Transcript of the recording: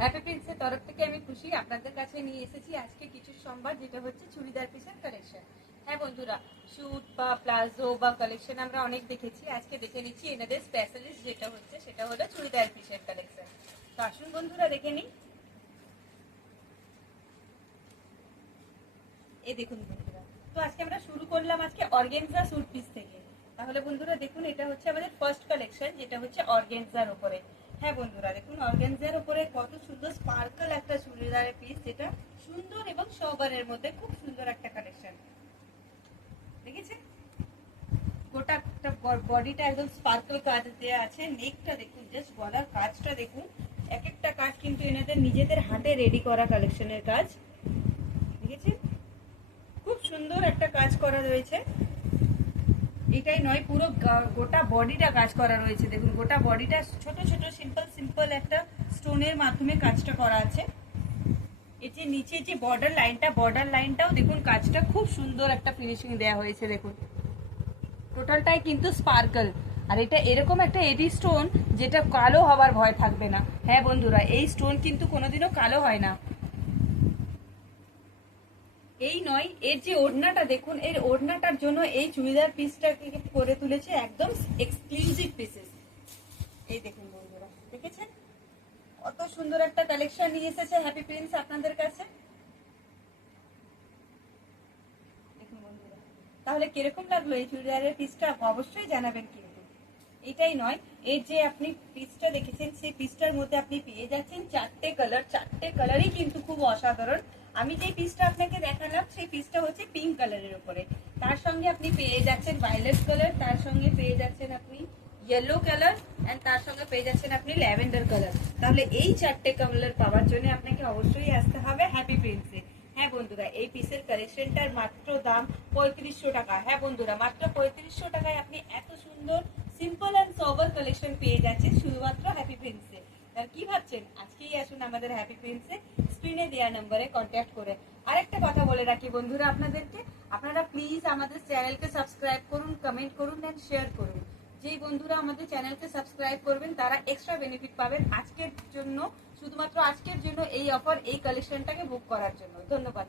Happy প্রিন্সের তরফ থেকে আমি খুশি আপনাদের কাছে নিয়ে এসেছি আজকে কিছু সম্ভার, যেটা হচ্ছে চুড়িদার পিসের কালেকশন। হ্যাঁ বন্ধুরা, স্যুট বা প্লাজো বা কালেকশন আমরা অনেক দেখেছি, আজকে দেখে নিচ্ছি এনাদের স্পেশালিস্ট যেটা হচ্ছে সেটা হলো চুড়িদার পিসের কালেকশন। তো আসুন বন্ধুরা দেখে নিই। এই দেখুন বন্ধুরা, তো আজকে আমরা শুরু করলাম আজকে অর্গানজা স্যুট পিস থেকে। তাহলে বন্ধুরা দেখুন, এটা হচ্ছে আমাদের ফার্স্ট কালেকশন, যেটা হচ্ছে অর্গানজার উপরে। হ্যাঁ বন্ধুরা দেখুন, অর্গানজার উপরে কত সুন্দর স্পার্কল একটা চুড়িদারের পিস, যেটা সুন্দর এবং সবারের মধ্যে খুব সুন্দর একটা কালেকশন। দেখেছেন গোটা বডিটা একদম স্পার্কল কাজ দেওয়া আছে। নেকটা দেখুন, জাস্ট গলার কাজটা দেখুন, এক একটা কাজ কিন্তু এনাদের নিজেদের হাতে রেডি করা কালেকশনের কাজ। দেখেছেন খুব সুন্দর একটা কাজ করা রয়েছে। এটাই নয়, পুরো গোটা বডিটা কাজ করা রয়েছে। দেখুন গোটা বডিটা ছোট ছোট সিম্পল একটা স্টোনের মাধ্যমে কাজটা করা আছে। এই যে নিচে যে বর্ডার লাইনটাও দেখুন, কাজটা খুব সুন্দর একটা ফিনিশিং দেওয়া হয়েছে। দেখুন টোটালটাই কিন্তু স্পার্কল, আর এটা এরকম একটা এডি স্টোন যেটা কালো হবার ভয় থাকবে না। হ্যাঁ বন্ধুরা, এই স্টোন কিন্তু কোনোদিনও কালো হয় না। এই নয়, এর যে ওড়নাটা দেখুন, এর ওড়নাটার জন্য এই চুড়িদার পিসটাকে করে তুলেছে একদম এক্সক্লুসিভ পিসেস। এই দেখুন বন্ধুরা, দেখেছেন কত সুন্দর একটা কালেকশন নিয়ে এসেছে হ্যাপি প্রিন্স আপনাদের কাছে। দেখুন বন্ধুরা, তাহলে কিরকম লাগলো এই চুড়িদারের পিসটা অবশ্যই জানাবেন কিন্তু। এটাই নয়, এর যে আপনি পিসটা দেখেছেন, সেই পিসটার মধ্যে আপনি পেয়ে যাচ্ছেন চারটে কালারই কিন্তু খুব অসাধারণ। আমি যে পিসটা আপনাকে দেখালাম সেই পিসটা হচ্ছে পিঙ্ক কালারের উপরে, তার সঙ্গে আপনি পেয়ে যাচ্ছেন ভায়োলেট কালার, তার সঙ্গে পেয়ে যাচ্ছেন আপনি ইয়েলো কালার, এন্ড তার সঙ্গে পেয়ে যাচ্ছেন আপনি ল্যাভেন্ডার কালার। তাহলে এই চারটে কালার পাওয়ার জন্য আপনাকে অবশ্যই আসতে হবে হ্যাপি প্রিন্সে। হ্যাঁ বন্ধুরা, এই পিসের কালেকশনটার মাত্র দাম 3500 টাকা। হ্যাঁ বন্ধুরা, মাত্র 3500 টাকায় আপনি এত সুন্দর সিম্পল অ্যান্ড সোবার কালেকশন পেয়ে যাচ্ছেন শুধুমাত্র হ্যাপি প্রিন্সে। তার কি ভাবছেন, আজকেই আসুন আমাদের হ্যাপি প্রিন্সে, স্ক্রিনে দেওয়া নম্বরে কন্ট্যাক্ট করে। আরেকটা কথা বলে রাখি বন্ধুরা আপনাদেরকে, আপনারা প্লিজ আমাদের চ্যানেলকে সাবস্ক্রাইব করুন, কমেন্ট করুন এন্ড শেয়ার করুন। যেই বন্ধুরা আমাদের চ্যানেলকে সাবস্ক্রাইব করবেন তারা এক্সট্রা বেনিফিট পাবেন আজকের জন্য, শুধুমাত্র আজকের জন্য এই অফার, এই কালেকশনটাকে বুক করার জন্য। ধন্যবাদ।